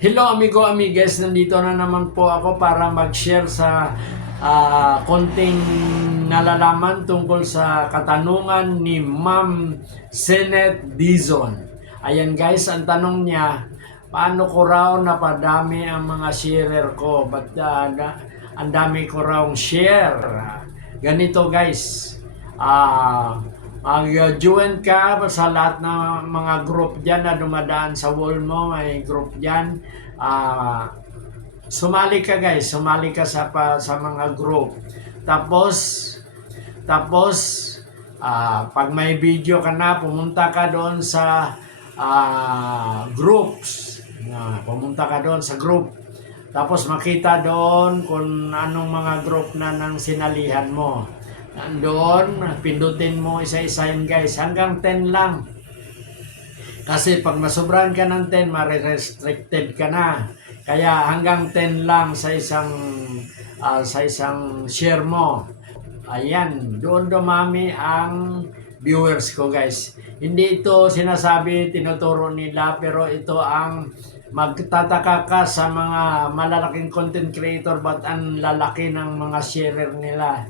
Hello amigo, amigas, nandito na naman po ako para mag-share sa konting nalalaman tungkol sa katanungan ni Ma'am Senet Dizon. Ayan guys, ang tanong niya, paano ko raw napadami ang mga sharer ko? Ba't ang dami ko raw share? Ganito guys, mag-join ka sa lahat ng mga group dyan na dumadaan sa wall mo, may group dyan. Sumali ka guys, sumali ka sa mga group. Tapos pag may video ka na, pumunta ka doon sa groups. Pumunta ka doon sa group. Tapos makita doon kung anong mga group na nang sinalihan mo. Nandoon, pindutin mo isa-isa yun guys. Hanggang 10 lang. Kasi pag masobran ka ng 10, ma-restricted ka na. Kaya hanggang 10 lang sa isang share mo. Ayan, doon dumami ang viewers ko guys. Hindi ito sinasabi, tinuturo nila, pero ito ang magtataka ka sa mga malalaking content creator, ba't ang lalaki ng mga sharer nila.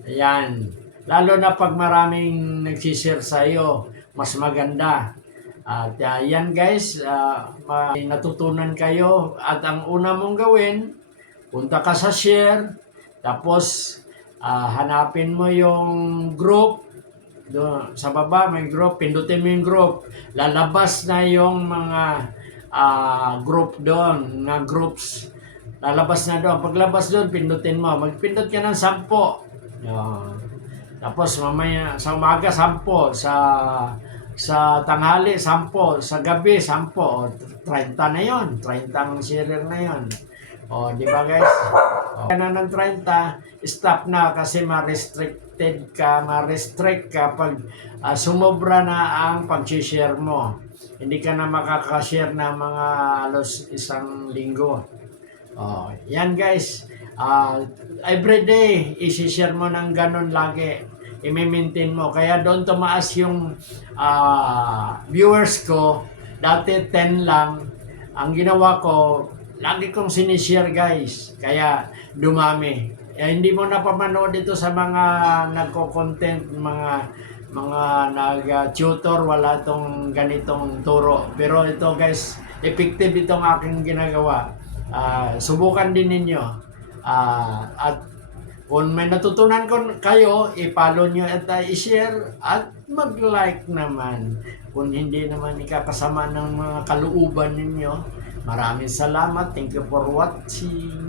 Ayan. Lalo na pag maraming nagsishare sa iyo, mas maganda. At yan guys, may natutunan kayo. At ang una mong gawin, punta ka sa share, tapos hanapin mo yung group. Doon, sa baba may group, pindutin mo yung group. Lalabas na yung mga group doon, na groups. Lalabas na doon. Paglabas doon, pindutin mo. Magpindot ka ng 10. Tapos mamaya sa umaga 10, sa tanghali 10, sa gabi 10, 30 na 'yon. 30 ang sharer na 'yon. Di ba guys? Kana ng 30, stop na kasi ma-restrict ka pag sumobra na ang pag-share mo. Hindi ka na makaka-share ng mga halos isang linggo. Yan guys. Everyday, isi-share mo ng ganun lagi. I-maintain mo. Kaya doon tumaas yung viewers ko. Dati 10 lang. Ang ginawa ko, lagi kong sinishare guys. Kaya dumami. Hindi mo napapanood ito sa mga nagko-content, mga nag-tutor, wala tong ganitong turo. Pero ito guys, effective itong aking ginagawa. Subukan din ninyo. At kung may natutunan kayo, i-follow nyo at i-share at mag-like naman. Kung hindi naman ikakasama ng mga kalooban ninyo, maraming salamat. Thank you for watching.